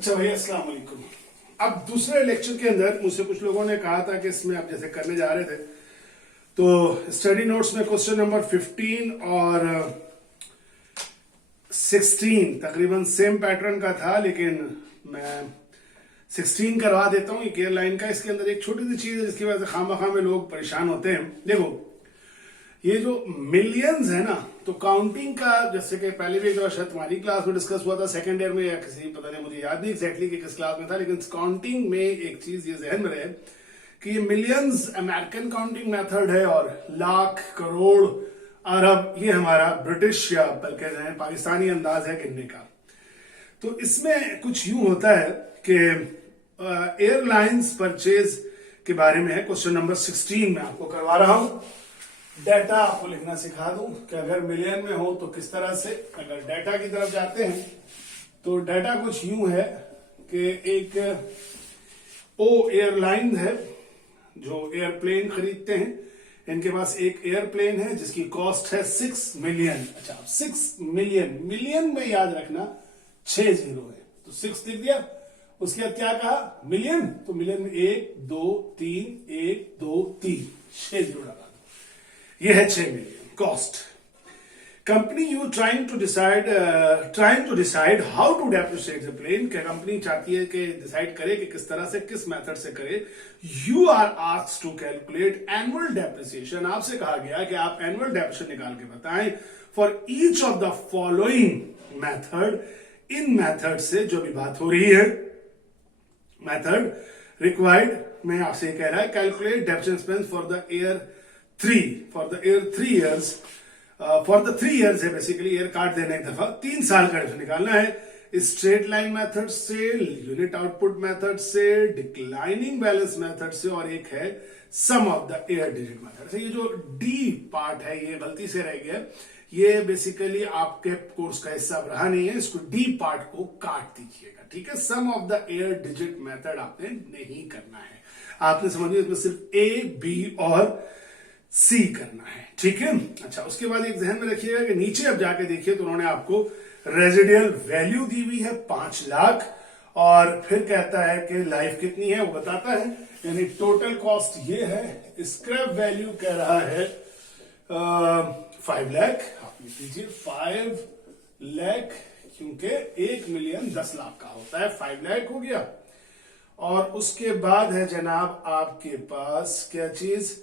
अच्छा भैया अस्सलाम वालेकुम। अब दूसरे लेक्चर के अंदर मुझसे कुछ लोगों ने कहा था कि इसमें आप जैसे करने जा रहे थे तो स्टडी नोट्स में क्वेश्चन नंबर 15 और 16 तकरीबन सेम पैटर्न का था, लेकिन मैं 16 करवा देता हूँ। एक एयरलाइन का, इसके अंदर एक छोटी सी चीज है जिसकी वजह से खामा में लोग परेशान होते हैं। देखो ये जो मिलियंस है ना, तो काउंटिंग का जैसे कि पहले भी एक दफा शायद तुम्हारी क्लास में डिस्कस हुआ था सेकंड ईयर में या किसी पता नहीं, मुझे याद नहीं एग्जैक्टली कि किस क्लास में था, लेकिन काउंटिंग में एक चीज ये जहन में रहे कि ये मिलियंस अमेरिकन काउंटिंग मेथड है और लाख करोड़ अरब ये हमारा ब्रिटिश या बल्कि पाकिस्तानी अंदाज है गिनने का। तो इसमें कुछ यूं होता है कि एयरलाइंस परचेज के बारे में है। क्वेश्चन नंबर 16 में आपको करवा रहा हूं। डाटा आपको लिखना सिखा दूं कि अगर मिलियन में हो तो किस तरह से। अगर डाटा की तरफ जाते हैं तो डाटा कुछ यूं है कि एक ओ एयरलाइन है जो एयरप्लेन खरीदते हैं। इनके पास एक एयरप्लेन है जिसकी कॉस्ट है 6 मिलियन। अच्छा, 6 मिलियन, मिलियन में याद रखना 6 जीरो है, तो 6 लिख दिया। उसके बाद क्या कहा, मिलियन, तो मिलियन में 1 2 3 1 2 3 6 जीरो डाला, ये है 6 million cost. Company you trying to decide how to depreciate the plane. क्या कंपनी चाहती है कि डिसाइड करे कि किस तरह से, किस मेथड से करे। You are asked to calculate annual depreciation. आपसे कहा गया कि आप एनुअल डेप्रिसिएशन निकाल के बताएं for each of the following method. In method से जो भी बात हो रही है, मेथड रिक्वायर्ड में आपसे कह रहा है calculate depreciation expense for the year 3 years, for the 3 years है बेसिकली। ईयर काट देना एक दफा, 3 साल का निकालना है। स्ट्रेट लाइन मेथड से, यूनिट आउटपुट मेथड से, डिक्लाइनिंग बैलेंस मेथड से, और एक है sum of the year digit method से। ये जो डी पार्ट है ये गलती से रह गया, ये बेसिकली आपके कोर्स का हिस्सा रहा नहीं है। इसको डी पार्ट को काट दीजिएगा, ठीक है। Sum of the year digit method आपने नहीं करना है, आपने समझिए इसमें सिर्फ ए बी और सी करना है, ठीक है। अच्छा, उसके बाद एक ध्यान में रखिएगा कि नीचे अब जाके देखिए तो उन्होंने आपको रेजिडियल वैल्यू दी हुई है 5 लाख, और फिर कहता है कि लाइफ कितनी है वो बताता है, यानी टोटल कॉस्ट ये है। स्क्रैप वैल्यू कह रहा है 5 लाख। आप लिख लीजिए 5 लाख, क्योंकि 1 मिलियन 10 लाख का होता है, 5 लाख हो गया। और उसके बाद है जनाब आपके पास क्या चीज,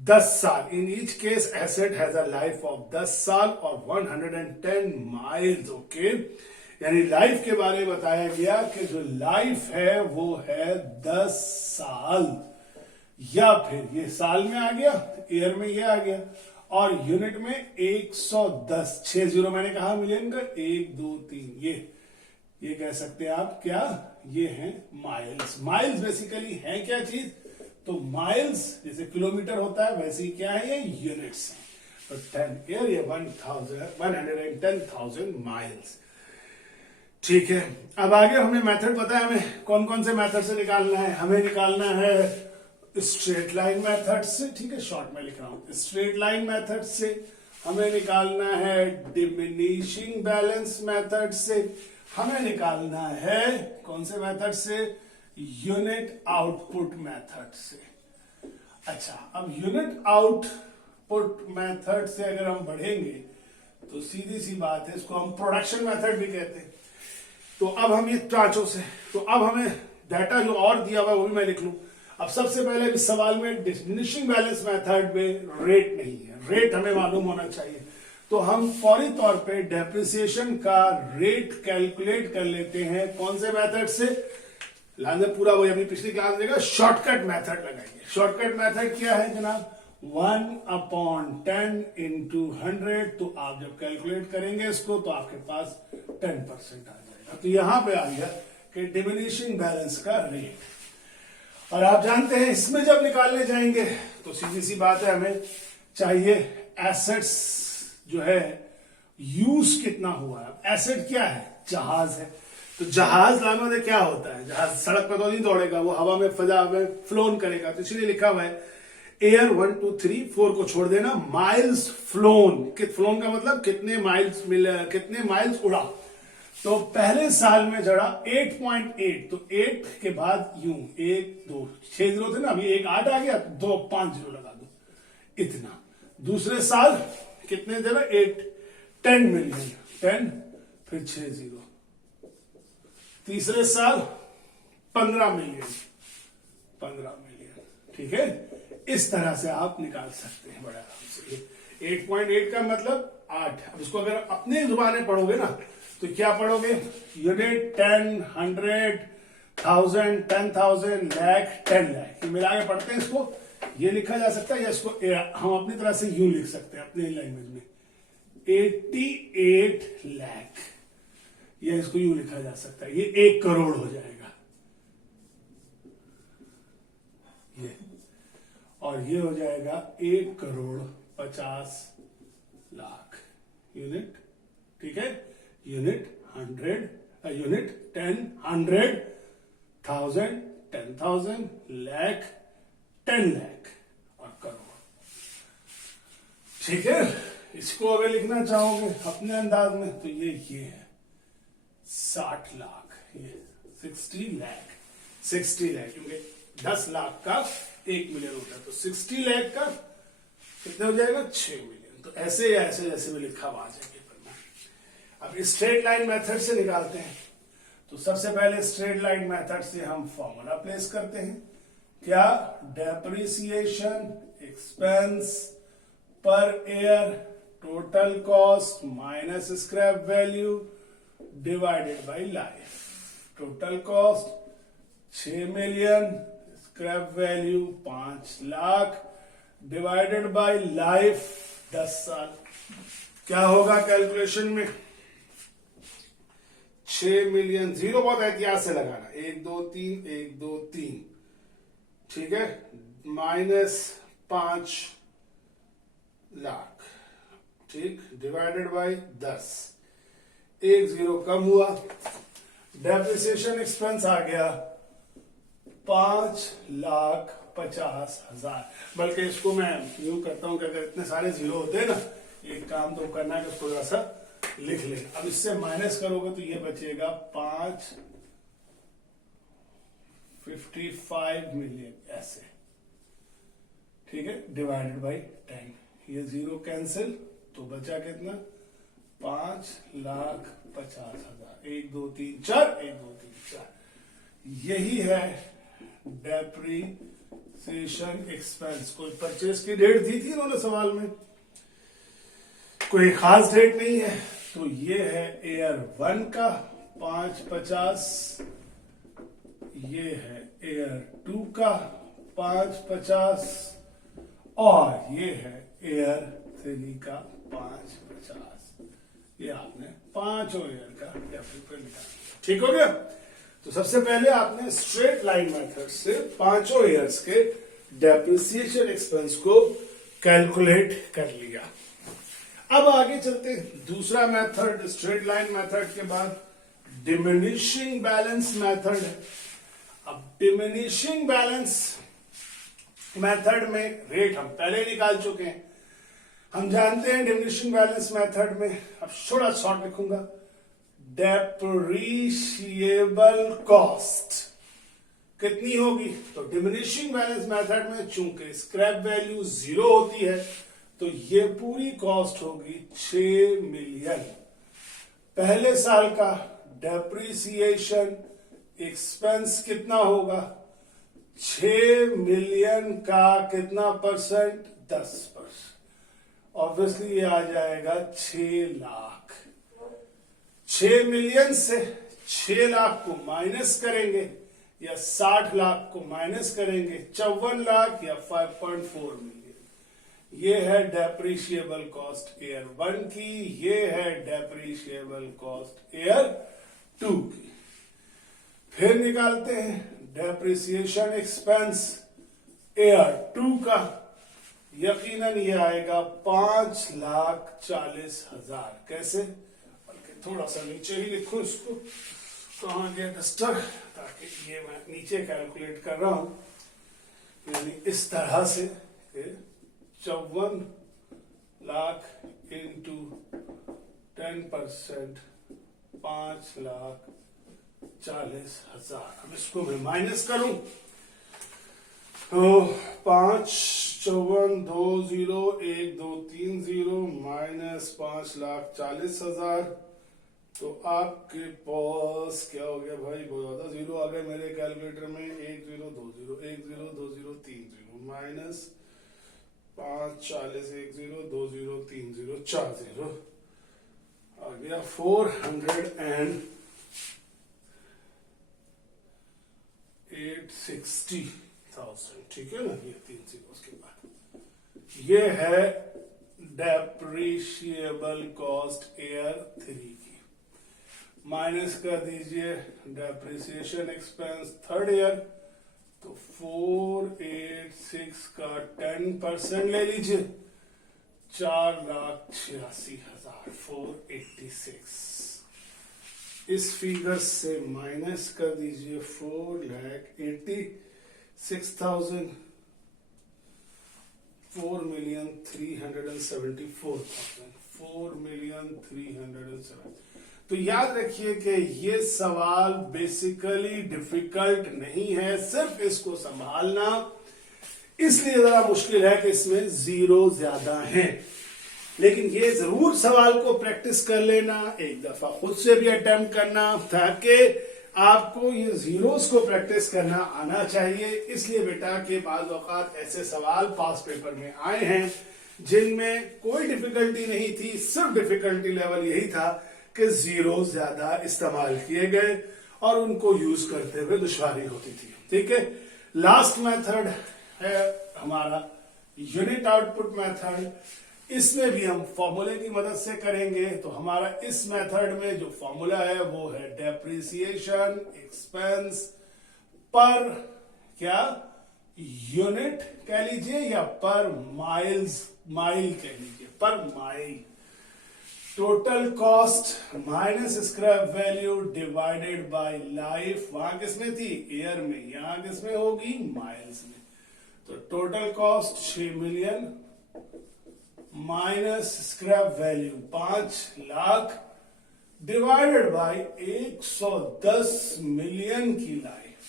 10 साल। In each case asset has a life of 10 साल और 110 माइल्स, ओके। यानी लाइफ के बारे में बताया गया कि जो लाइफ है वो है 10 साल, या फिर ये साल में आ गया, ईयर में ये आ गया, और यूनिट में 110, 6 जीरो मैंने कहा मिलियन का, 1 2 3 ये कह सकते हैं आप क्या, ये है माइल्स। माइल्स बेसिकली है क्या चीज, तो माइल्स जैसे किलोमीटर होता है वैसे ही क्या है, ये यूनिट्स हैं। तो 10 ईयर ये 110,000 माइल्स, ठीक है। अब आगे हमें मेथड पता है, हमें कौन कौन से मेथड से निकालना है। हमें निकालना है स्ट्रेट लाइन मेथड से, ठीक है, शॉर्ट में लिख रहा हूं, स्ट्रेट लाइन मेथड से। हमें निकालना है डिमिनिशिंग बैलेंस मेथड से। हमें निकालना है कौन से मेथड से, यूनिट आउटपुट मेथड से। अच्छा, अब यूनिट आउटपुट मेथड से अगर हम बढ़ेंगे तो सीधी सी बात है, इसको हम प्रोडक्शन मेथड भी कहते हैं। तो अब हम ये चाचों से, तो अब हमें डाटा जो और दिया हुआ है वो भी मैं लिख लूं। अब सबसे पहले इस सवाल में डिमिनिशिंग बैलेंस मेथड में रेट नहीं है, रेट हमें मालूम होना चाहिए। तो हम फौरी तौर पे डेप्रिसिएशन का रेट कैलकुलेट कर लेते हैं कौन से मेथड से, लाने पूरा वही अपनी पिछली क्लास देगा, शॉर्टकट मेथड लगाएंगे। शॉर्टकट मेथड क्या है जनाब, 1/10 into 100। तो आप जब कैलकुलेट करेंगे इसको तो आपके पास 10% आ जाएगा। तो यहां पे आ गया कि डिमिनिशिंग बैलेंस का रेट। और आप जानते हैं इसमें जब निकालने जाएंगे तो सीधी सी बात है, हमें चाहिए एसेट्स जो है यूज कितना हुआ है। एसेट क्या है, जहाज है। तो जहाज लाने में क्या होता है, जहाज सड़क पर तो नहीं दौड़ेगा, वो हवा में फजा में फ्लोन करेगा। तो इसलिए लिखा हुआ है एयर 1 2 3 4 को छोड़ देना, माइल्स फ्लोन। फ्लोन का मतलब कितने माइल्स उड़ा। तो पहले साल में जड़ा 8.8, तो 8 के बाद यूं 1 2 6 जीरो थे ना, अभी 1 8 आ गया, 2 5 जीरो लगा दो, इतना। दूसरे साल कितने दे रहे, 8 10 मिलियन, 10 फिर 6 जीरो। तीसरे साल 15 मिलियन, 15 मिलियन, ठीक है। इस तरह से आप निकाल सकते हैं बड़े आराम से। 8.8 का मतलब 8। अब इसको अगर अपने जुबानें पढ़ोगे ना तो क्या पढ़ोगे, यूनिट, 10, 100, 1000, 10,000, लाख, 10 लाख, ये मिला के पढ़ते हैं इसको। ये लिखा जा सकता है या इसको हम अपनी तरह से यूं लिख सकते हैं अपनी लैंग्वेज में, 88 लाख, या इसको यूं लिखा जा सकता है, ये 1 करोड़ हो जाएगा ये, और ये हो जाएगा 1 करोड़ 50 लाख यूनिट, ठीक है। यूनिट 100, यूनिट 10, 100, 1000, 10,000, लाख, 10 लाख और करोड़, ठीक है। इसको अगर लिखना चाहोगे अपने अंदाज में तो ये है 60 लाख, ये 60 लाख, 60 लाख, क्योंकि 10 लाख का 1 मिलियन होता है, तो 60 लाख का कितने हो जाएगा, 6 मिलियन। तो ऐसे या ऐसे जैसे भी लिखा हुआ आ जाएगा। अब स्ट्रेट लाइन मेथड से निकालते हैं, तो सबसे पहले स्ट्रेट लाइन मेथड से हम फॉर्मूला प्लेस करते हैं, क्या, depreciation expense per year total cost minus scrap value divided by life. Total cost 6 million, scrap value 5 lakh, divided by life 10 साल। क्या होगा कैलकुलेशन में, 6 मिलियन, जीरो बहुत एहतियात से लगाना, 1 2 3 1 2 3, ठीक है, माइनस 5 लाख, ठीक, डिवाइडेड बाय 10, 1 जीरो कम हुआ, डेप्रिसिएशन एक्सपेंस आ गया 5,50,000। बल्कि इसको मैं यूं करता हूं कि अगर इतने सारे जीरो होते हैं ना, एक काम तो करना है कि उसको थोड़ा सा लिख ले। अब इससे माइनस करोगे तो ये बचेगा 555 मिलियन ऐसे, ठीक है, डिवाइडेड बाय 10, ये जीरो कैंसिल, तो बचा कितना, 5,50,000, 1 2 3 4, 1 2 3 4। यही है डेप्रिसिएशन एक्सपेंस। कोई परचेज की डेट दी थी उन्होंने सवाल में, कोई खास डेट नहीं है, तो ये है ईयर 1 का 550, ये है ईयर 2 का 550, और ये है ईयर 3 का 550। ये आपने पांचों ईयर का डेप्रिसिएशन निकाला, ठीक हो गया। तो सबसे पहले आपने स्ट्रेट लाइन मेथड से पांचों ईयर्स के डेप्रिसिएशन एक्सपेंस को कैलकुलेट कर लिया। अब आगे चलते हैं, दूसरा मेथड स्ट्रेट लाइन मेथड के बाद डिमिनिशिंग बैलेंस मेथड है। अब डिमिनिशिंग बैलेंस मेथड में रेट हम पहले निकाल चुके हैं, हम जानते हैं डिमिनिशिंग बैलेंस मेथड में, अब थोड़ा शॉर्ट लिखूंगा, डेप्रिशिएबल कॉस्ट कितनी होगी। तो डिमिनिशिंग बैलेंस मेथड में चूंकि स्क्रैप वैल्यू 0 होती है, तो ये पूरी कॉस्ट होगी 6 मिलियन। पहले साल का डेप्रिसिएशन एक्सपेंस कितना होगा, 6 मिलियन का कितना परसेंट, 10%। ऑब्वियसली ये आ जाएगा 6 लाख। 6 मिलियन से 6 लाख को माइनस करेंगे या 60 लाख को माइनस करेंगे, 54 लाख या 5.4 मिलियन। ये है डेप्रिशिएबल कॉस्ट ईयर 1 की, ये है डेप्रिशिएबल कॉस्ट ईयर 2 की। फिर निकालते हैं डेप्रिसिएशन एक्सपेंस ईयर 2 का, यकीनन ये आएगा 5,40,000। कैसे, बल्कि थोड़ा सा नीचे ही लिखो इसको, कहां गया डस्टर, ताकि ये मैं नीचे कैलकुलेट कर रहा हूं, यानी इस तरह से 54 लाख इंटू 10% 5,40,000। अब इसको मैं माइनस करूं तो 5,54,2,0,1,2,3,0 माइनस 5,40,000। तो आपके पास क्या हो गया भाई, बहुत ज्यादा जीरो आ गए मेरे कैलकुलेटर में। 1,0,20,1,0,2,0,3,0 माइनस 5,40,1,0,2,0,3,0 4 0 आ गया 460,000। ठीक है ना, ये 3 जीरो के बाद ये है डेप्रिशिएबल कॉस्ट ईयर 3 की। माइनस कर दीजिए डेप्रिसिएशन एक्सपेंस थर्ड ईयर, तो 486 का 10% ले लीजिए, 4,86,000 486। इस फिगर से माइनस कर दीजिए 4,86,000 4,374,000 4,307। तो याद रखिए कि ये सवाल बेसिकली डिफिकल्ट नहीं है, सिर्फ इसको संभालना इसलिए जरा मुश्किल है कि इसमें जीरो ज्यादा है। लेकिन ये जरूर सवाल को प्रैक्टिस कर लेना, एक दफा खुद से भी अटेम्प्ट करना, ताकि आपको ये जीरोस को प्रैक्टिस करना आना चाहिए। इसलिए बेटा कि बाज़ औक़ात ऐसे सवाल पास पेपर में आए हैं जिनमें कोई डिफिकल्टी नहीं थी, सिर्फ डिफिकल्टी लेवल यही था कि जीरो ज्यादा इस्तेमाल किए गए और उनको यूज करते हुए दुश्वारी होती थी। ठीक है, लास्ट मेथड है हमारा यूनिट आउटपुट मेथड। इसमें भी हम फॉर्मूले की मदद से करेंगे। तो हमारा इस मेथड में जो फॉर्मूला है वो है डेप्रिसिएशन एक्सपेंस पर क्या यूनिट कह लीजिए या पर माइल कह लीजिए, per mile. Total cost minus scrap value divided by life, वहां किसमें थी ईयर में, यहां किसमें होगी माइल्स में। तो total cost 6 million minus scrap value 5 lakh divided by 110 million की लाइफ।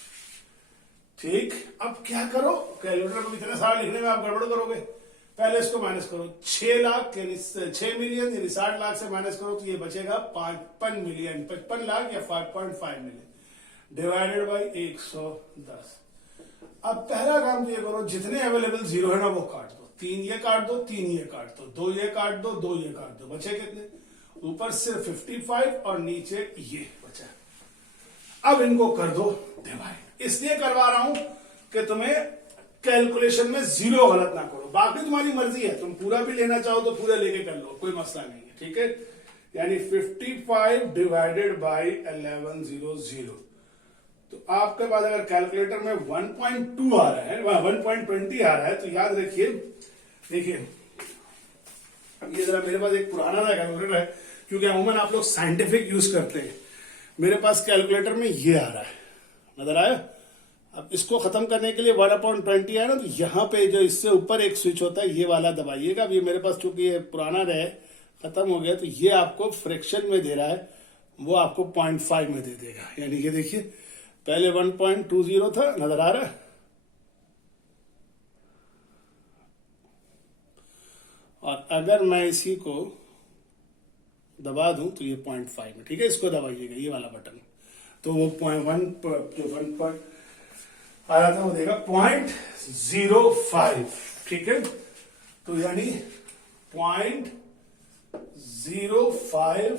ठीक, अब क्या करो, कैलकुलेटर में इतने सारे लिखने में आप गड़बड़ करोगे। पहले इसको माइनस करो, 6 लाख यानी 6 मिलियन यानी 60 लाख से माइनस करो तो ये बचेगा 55 मिलियन, 55 लाख या 5.5 मिलियन डिवाइडेड बाय 110। अब पहला काम तो ये करो, जितने अवेलेबल जीरो है ना वो काट दो। 3 ये काट दो, 3 ये काट दो, 2 ये काट दो, 2 ये काट दो, बचे कितने, ऊपर सिर्फ 55 और नीचे ये बचा। अब इनको कर दो डिवाइड। इसलिए करवा रहा हूं कि तुम्हें कैलकुलेशन में जीरो गलत ना करो, बाकी तुम्हारी मर्जी है, तुम पूरा भी लेना चाहो तो पूरा लेके कर लो, कोई मसला नहीं है। ठीक है, यानी 55 डिवाइडेड बाई 1100। तो आपके पास अगर कैलकुलेटर में 1.2 आ रहा है, 1.20 आ रहा है, तो याद रखिए, देखिए अब ये जरा मेरे पास एक पुराना सा कैलकुलेटर है, क्योंकि अमूमन आप लोग साइंटिफिक यूज करते हैं। मेरे पास कैलकुलेटर में ये आ रहा है, नजर आया। अब इसको खत्म करने के लिए 1/20 है ना, तो यहाँ पे जो इससे ऊपर एक स्विच होता है ये वाला दबाइएगा। अब ये मेरे पास चूंकि ये पुराना रहे खत्म हो गया, तो ये आपको फ्रैक्शन में दे रहा है, वो आपको 0.5 में दे देगा। यानी कि देखिए पहले 1.20 था, नजर आ रहा है, और अगर मैं इसी को दबा दूं तो ये 0.5 में। ठीक है, इसको दबाइएगा ये वाला बटन, तो वो 1 आ रहा था वो देगा 0.05। ठीक है, तो यानी 0.05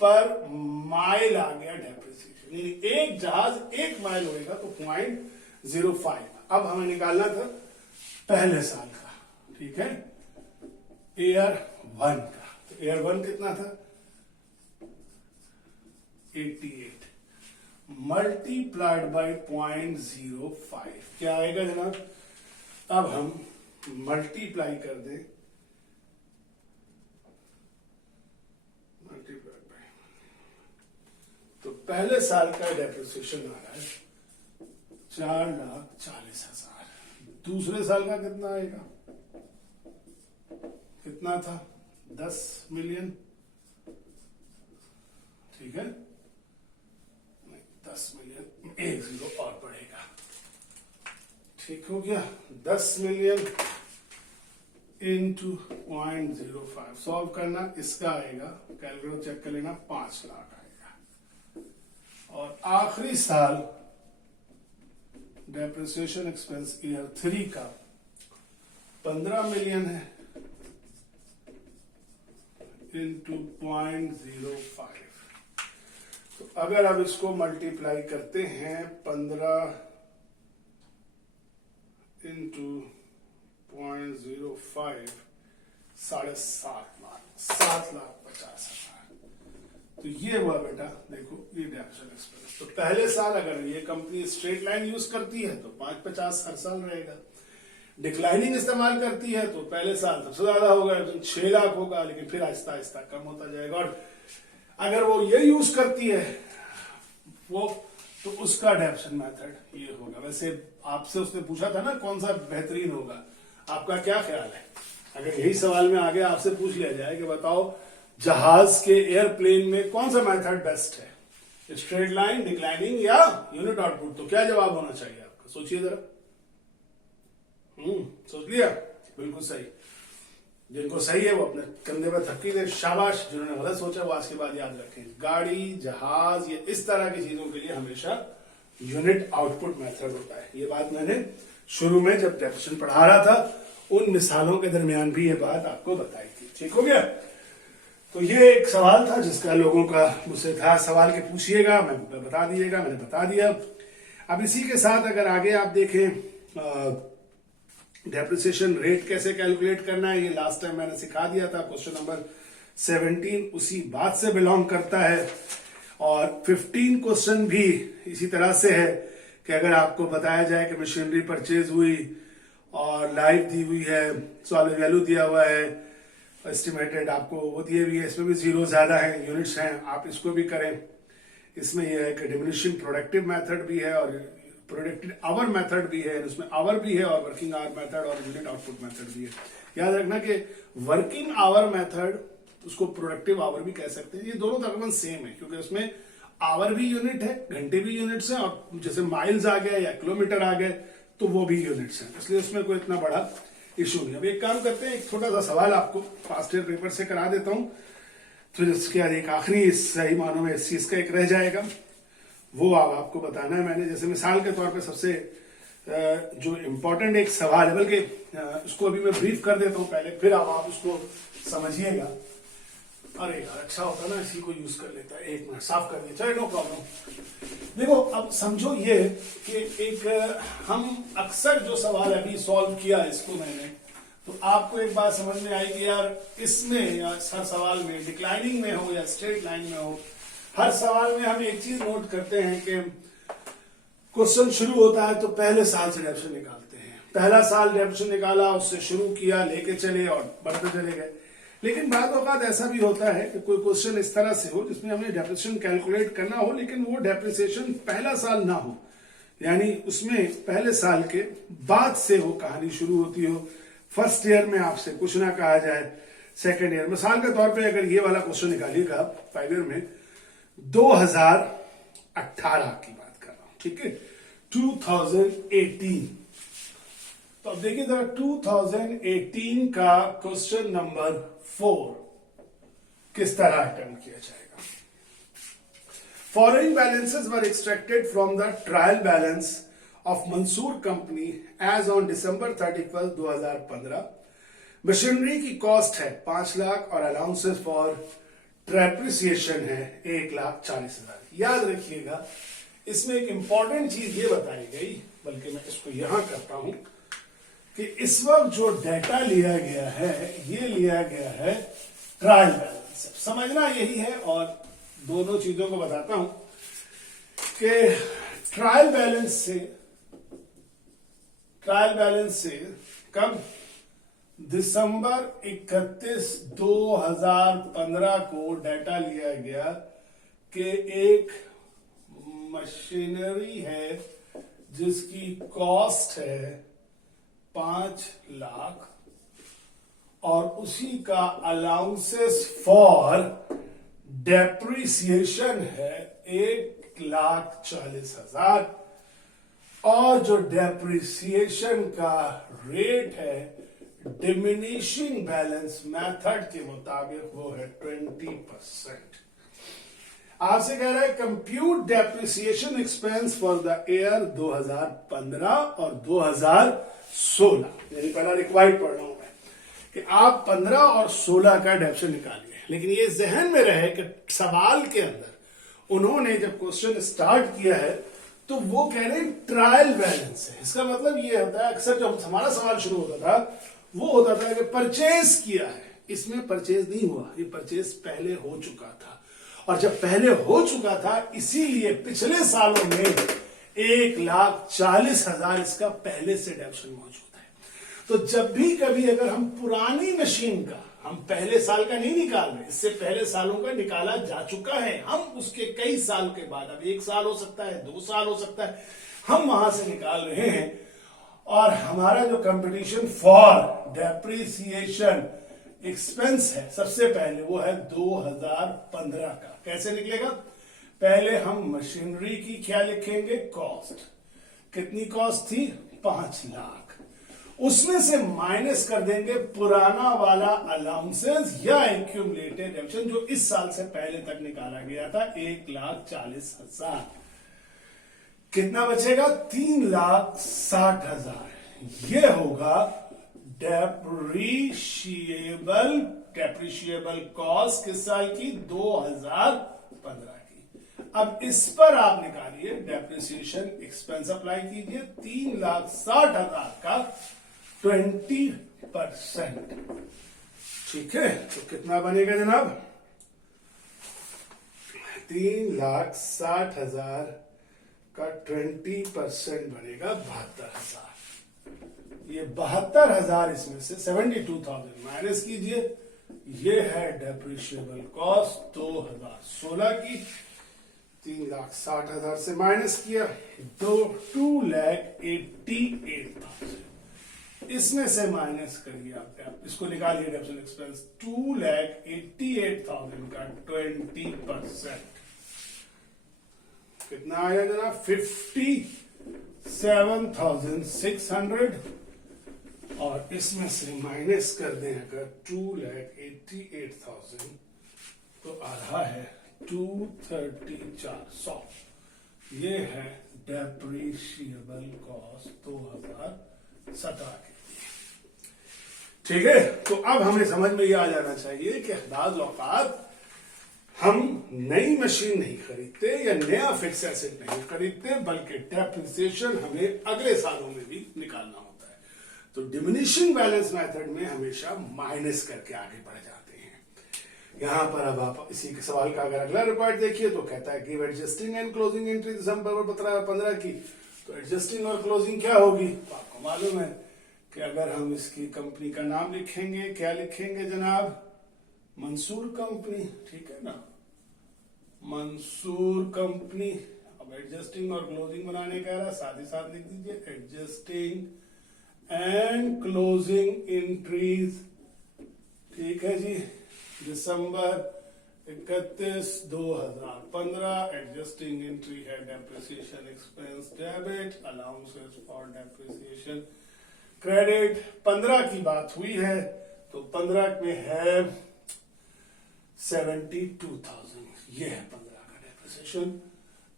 पर माइल आ गया डेप्रिसिएशन, यानी एक जहाज 1 माइल होएगा तो 0.05। अब हमें निकालना था पहले साल का, ठीक है, ईयर 1 का। तो ईयर 1 कितना था 88 मल्टीप्लाइड बाई 0.05 क्या आएगा जनाब। अब हम मल्टीप्लाई कर दें, मल्टीप्लाइड बाई, तो पहले साल का डेप्रिसिएशन आ रहा है 4,40,000। दूसरे साल का कितना आएगा, कितना था 10 मिलियन। ठीक है, ठीक हो गया। 10 मिलियन इंटू 0.05 सॉल्व करना, इसका आएगा, कैलकुलेटर चेक कर लेना, 5 लाख आएगा। और आखिरी साल डेप्रिसिएशन एक्सपेंस ईयर 3 का 15 मिलियन है इंटू 0.05। तो अगर आप इसको मल्टीप्लाई करते हैं 15 इंटू 0.05, 7.5 लाख, 7,50,000। तो ये हुआ बेटा, देखो ये डेप्रिसिएशन एक्सपेंस। तो पहले साल अगर ये कंपनी स्ट्रेट लाइन यूज करती है तो 5.50 हर साल रहेगा। डिक्लाइनिंग इस्तेमाल करती है तो पहले साल सबसे ज्यादा होगा, 6 लाख होगा, लेकिन फिर आहिस्ता आहिस्ता कम होता जाएगा। और अगर वो ये यूज करती है वो, तो उसका डेप्रिसिएशन मेथड ये होगा। वैसे आपसे उसने पूछा था ना कौन सा बेहतरीन होगा, आपका क्या ख्याल है? अगर यही सवाल में आगे आपसे पूछ लिया जाए कि बताओ जहाज के एयरप्लेन में कौन सा मेथड बेस्ट है, स्ट्रेट लाइन, डिक्लाइनिंग या यूनिट आउटपुट, तो क्या जवाब होना चाहिए आपका? सोचिए जरा। सोच लिया? बिल्कुल सही। जिनको सही है वो अपने कंधे पर थपकी दे, शाबाश। जिन्होंने गलत सोचा वो आज के बाद याद रखें, गाड़ी, जहाज या इस तरह की चीजों के लिए हमेशा यूनिट आउटपुट मेथड होता है। ये बात मैंने शुरू में जब डेफिनेशन पढ़ा रहा था उन मिसालों के दरमियान भी ये बात आपको बताई थी। ठीक हो गया? तो ये एक सवाल था जिसका लोगों का मुझसे था सवाल के पूछिएगा, मैं बता दिएगा, मैंने बता दिया। अब इसी के साथ अगर आगे आप देखें डेप्रिसिएशन रेट कैसे कैलकुलेट करना है, ये लास्ट टाइम मैंने सिखा दिया था। क्वेश्चन नंबर 17 उसी बात से बिलोंग करता है। और 15 क्वेश्चन भी इसी तरह से है कि अगर आपको बताया जाए कि मशीनरी परचेज हुई और लाइव दी हुई है, सॉलिड वैल्यू दिया हुआ है, एस्टिमेटेड आपको वो दिए हुई है, इसमें भी जीरो ज्यादा है, यूनिट्स हैं, आप इसको भी करें। इसमें यह है कि डिमिनिशिंग प्रोडक्टिव मेथड भी है और प्रोडक्टिव आवर मेथड भी है, उसमें आवर भी है और वर्किंग आवर मेथड और यूनिट आउटपुट मेथड भी है। याद रखना कि वर्किंग आवर मेथड उसको प्रोडक्टिव आवर भी कह सकते हैं। ये दोनों तकरीबन सेम है क्योंकि उसमें आवर भी यूनिट है, घंटे भी यूनिट्स हैं, और जैसे माइल्स आ गए या किलोमीटर आ गए तो वो भी यूनिट्स हैं, इसलिए उसमें कोई इतना बड़ा इशू नहीं। अब एक काम करते हैं, एक छोटा सा सवाल आपको फास्ट ईयर पेपर से करा देता हूं, फिर इसके बाद एक आखिरी सही मानों में इस चीज का एक रह जाएगा, वो आपको बताना है। मैंने जैसे मिसाल के तौर पे सबसे जो इम्पोर्टेंट एक सवाल है, बल्कि उसको अभी मैं ब्रीफ कर देता हूं पहले, फिर आप उसको समझिएगा। अरे यार अच्छा होता ना इसी को यूज कर लेता है, 1 मिनट साफ कर दिया, चलो नो प्रॉब्लम। देखो अब समझो ये कि एक हम अक्सर जो सवाल अभी सॉल्व किया इसको मैंने, तो आपको एक बात समझ में आएगी यार, इसमें या हर सवाल में डिक्लाइनिंग में हो या स्ट्रेट लाइन में हो, हर सवाल में हम एक चीज नोट करते हैं कि क्वेश्चन शुरू होता है तो पहले साल से डेफिनेशन निकालते हैं। पहला साल डेफिनेशन निकाला, उससे शुरू किया, लेके चले और बढ़ते चले गए। लेकिन बाद औकात ऐसा भी होता है कि कोई क्वेश्चन इस तरह से हो जिसमें हमें डेप्रिसिएशन कैलकुलेट करना हो, लेकिन वो डेप्रिसिएशन पहला साल ना हो, यानी उसमें पहले साल के बाद से वो कहानी शुरू होती हो। फर्स्ट ईयर में आपसे कुछ ना कहा जाए, सेकेंड ईयर, मिसाल के तौर पे अगर ये वाला क्वेश्चन निकालिएगा 5 ईयर में 2018 की बात कर रहा हूं, ठीक है, 2018। तो अब देखिए जरा 2018 का क्वेश्चन नंबर 4 किस तरह अटेम्प्ट किया जाएगा। Following balances were extracted from the trial balance of Mansoor company as on December 31, 2015। मशीनरी की कॉस्ट है 5 लाख और अलाउंसेस फॉर डेप्रिसिएशन है 1,40,000। याद रखिएगा इसमें एक इंपॉर्टेंट चीज ये बताई गई, बल्कि मैं इसको यहां करता हूं कि इस वक्त जो डेटा लिया गया है ये लिया गया है ट्रायल बैलेंस। समझना यही है, और दोनों चीजों को बताता हूं कि ट्रायल बैलेंस से कब दिसंबर 31, 2015 को डेटा लिया गया कि एक मशीनरी है जिसकी कॉस्ट है 5 लाख और उसी का अलाउंसेस फॉर डेप्रिसिएशन है 1,40,000। और जो डेप्रिसिएशन का रेट है डिमिनिशिंग बैलेंस मेथड के मुताबिक वो है 20%। आपसे कह रहा है compute depreciation expense for the year 2015 और 2016, यानी पहला रिक्वायर्ड पढ़ रहा हूं मैं कि आप 15 और 16 का डेप्शन निकालिए। लेकिन ये जहन में रहे कि सवाल के अंदर उन्होंने जब क्वेश्चन स्टार्ट किया है तो वो कह रहे हैं ट्रायल बैलेंस है। इसका मतलब ये होता है, अक्सर जब हमारा सवाल शुरू होता था वो होता था कि परचेज किया है, इसमें परचेज नहीं हुआ, ये परचेज पहले हो चुका था। और जब पहले हो चुका था इसीलिए पिछले सालों में 1,40,000 इसका पहले से डेप्शन मौजूद है। तो जब भी कभी अगर हम पुरानी मशीन का, हम पहले साल का नहीं निकाल रहे, इससे पहले सालों का निकाला जा चुका है, हम उसके कई साल के बाद, अब 1 साल हो सकता है, 2 साल हो सकता है, हम वहां से निकाल रहे हैं। और हमारा जो कंपटीशन फॉर डेप्रिसिएशन एक्सपेंस है सबसे पहले वो है 2015 का। कैसे निकलेगा? पहले हम मशीनरी की क्या लिखेंगे? कॉस्ट। कितनी कॉस्ट थी? 5 लाख। उसमें से माइनस कर देंगे पुराना वाला अलाउंसेस या एक्यूमुलेटेड डेप्शन जो इस साल से पहले तक निकाला गया था, 1,40,000। कितना बचेगा? 3,60,000। ये होगा डेप्रिशिएबल कॉस्ट किस साल की? 2015 की। अब इस पर आप निकालिए डेप्रिसिएशन एक्सपेंस अप्लाई कीजिए, 3,60,000 का 20%। ठीक है, तो कितना बनेगा जनाब? 3,60,000 का 20% बनेगा 72,000। ये 72,000 इसमें से 72,000 माइनस कीजिए, ये है डेप्रिशिएबल कॉस्ट 2016 की। 3,60,000 से माइनस किया 2,88,000, इसमें से माइनस करिए आप इसको निकालिए डेप्शन एक्सपेंस, 2,88,000 का 20%। कितना आया जनाब? 57,600। और इसमें से माइनस कर दें अगर 2,88,000 तो आ रहा है 234,100। ये है डेप्रिशिएबल कॉस्ट 2017 के लिए। ठीक है, तो अब हमें समझ में ये आ जाना चाहिए कि बाज़ औक़ात हम नई मशीन नहीं खरीदते या नया फिक्स एसेट नहीं खरीदते, बल्कि डेप्रिसिएशन हमें अगले सालों में भी निकालना होता है। तो डिमिनिशिंग बैलेंस मेथड में हमेशा माइनस करके आगे बढ़ जाते हैं। यहां पर अब आप इसी के सवाल का अगर अगला रिपोर्ट देखिए तो कहता है कि एडजस्टिंग एंड क्लोजिंग एंट्री दिसंबर 15 की। तो एडजस्टिंग और क्लोजिंग क्या होगी? तो आपको मालूम है कि अगर हम इसकी कंपनी का नाम लिखेंगे, क्या लिखेंगे जनाब? मंसूर कंपनी। ठीक है ना, मंसूर कंपनी। अब एडजस्टिंग और क्लोजिंग बनाने का रहा, साथ ही साथ लिख दीजिए एडजस्टिंग एंड क्लोजिंग एंट्रीज। ठीक है जी, दिसंबर 31, 2015। एडजस्टिंग एंट्री है depreciation expense debit, allowances for depreciation credit. 15 की बात हुई है तो 15 में है 72,000। ये है 15 का डेप्रिसिएशन,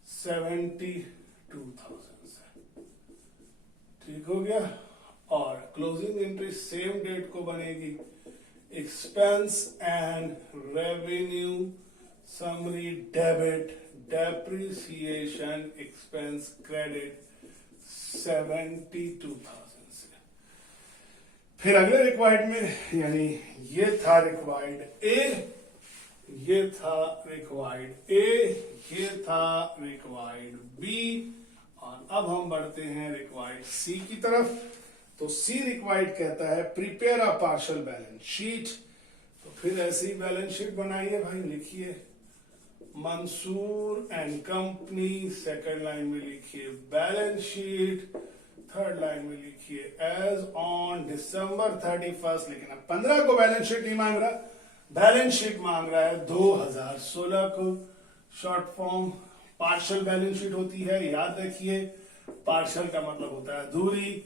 72,000 से। ठीक हो गया। और क्लोजिंग एंट्री सेम डेट को बनेगी। Expense and revenue summary debit depreciation expense credit 72,000 से। फिर अगले रिक्वायर्ड में, यानी ये था रिक्वायर्ड ए, ये था रिक्वायर्ड ए, ये था रिक्वायर्ड बी, और अब हम बढ़ते हैं रिक्वायर्ड सी की तरफ। तो सी रिक्वायर्ड कहता है prepare a partial balance sheet. तो फिर ऐसी बैलेंस शीट बनाइए भाई, लिखिए Mansoor and company, second line में लिखिए बैलेंस शीट, थर्ड लाइन में लिखिए एज ऑन December 31। लेकिन अब 15 को बैलेंस शीट नहीं मांग रहा, बैलेंस शीट मांग रहा है 2016 को। Short form partial balance sheet होती है, याद रखिए। पार्शियल का मतलब होता है अधूरी।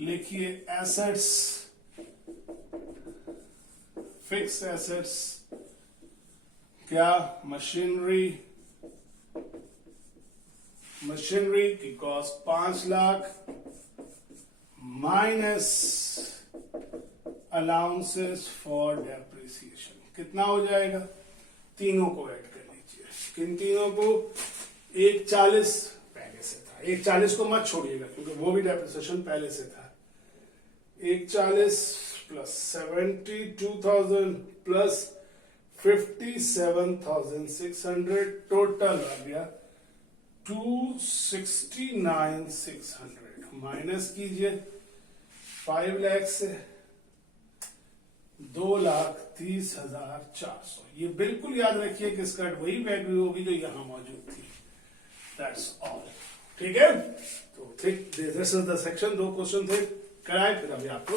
लिखिए एसेट्स, फिक्स एसेट्स क्या, मशीनरी, मशीनरी की cost 5 lakh minus allowances for depreciation, कितना हो जाएगा? तीनों को ऐड कर लीजिए। किन तीनों को? 140 पहले से था, 140 को मत छोड़िएगा क्योंकि वो भी डेप्रिसिएशन पहले से था। 140 प्लस 72,000 प्लस 57,600 टोटल आ गया 269,600। माइनस कीजिए 5 लाख से 2,30,400। ये बिल्कुल याद रखिए कि इसका वही वैल्यू होगी जो यहां मौजूद थी। That's all. ठीक है, तो ठीक this is the section. 2 question थे, कराए, फिर अभी आपको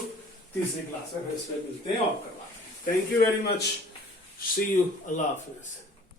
तीसरी क्लास में फिर इसमें मिलते हैं और करवाते हैं। Thank you very much, see you, अल्लाह हाफिज।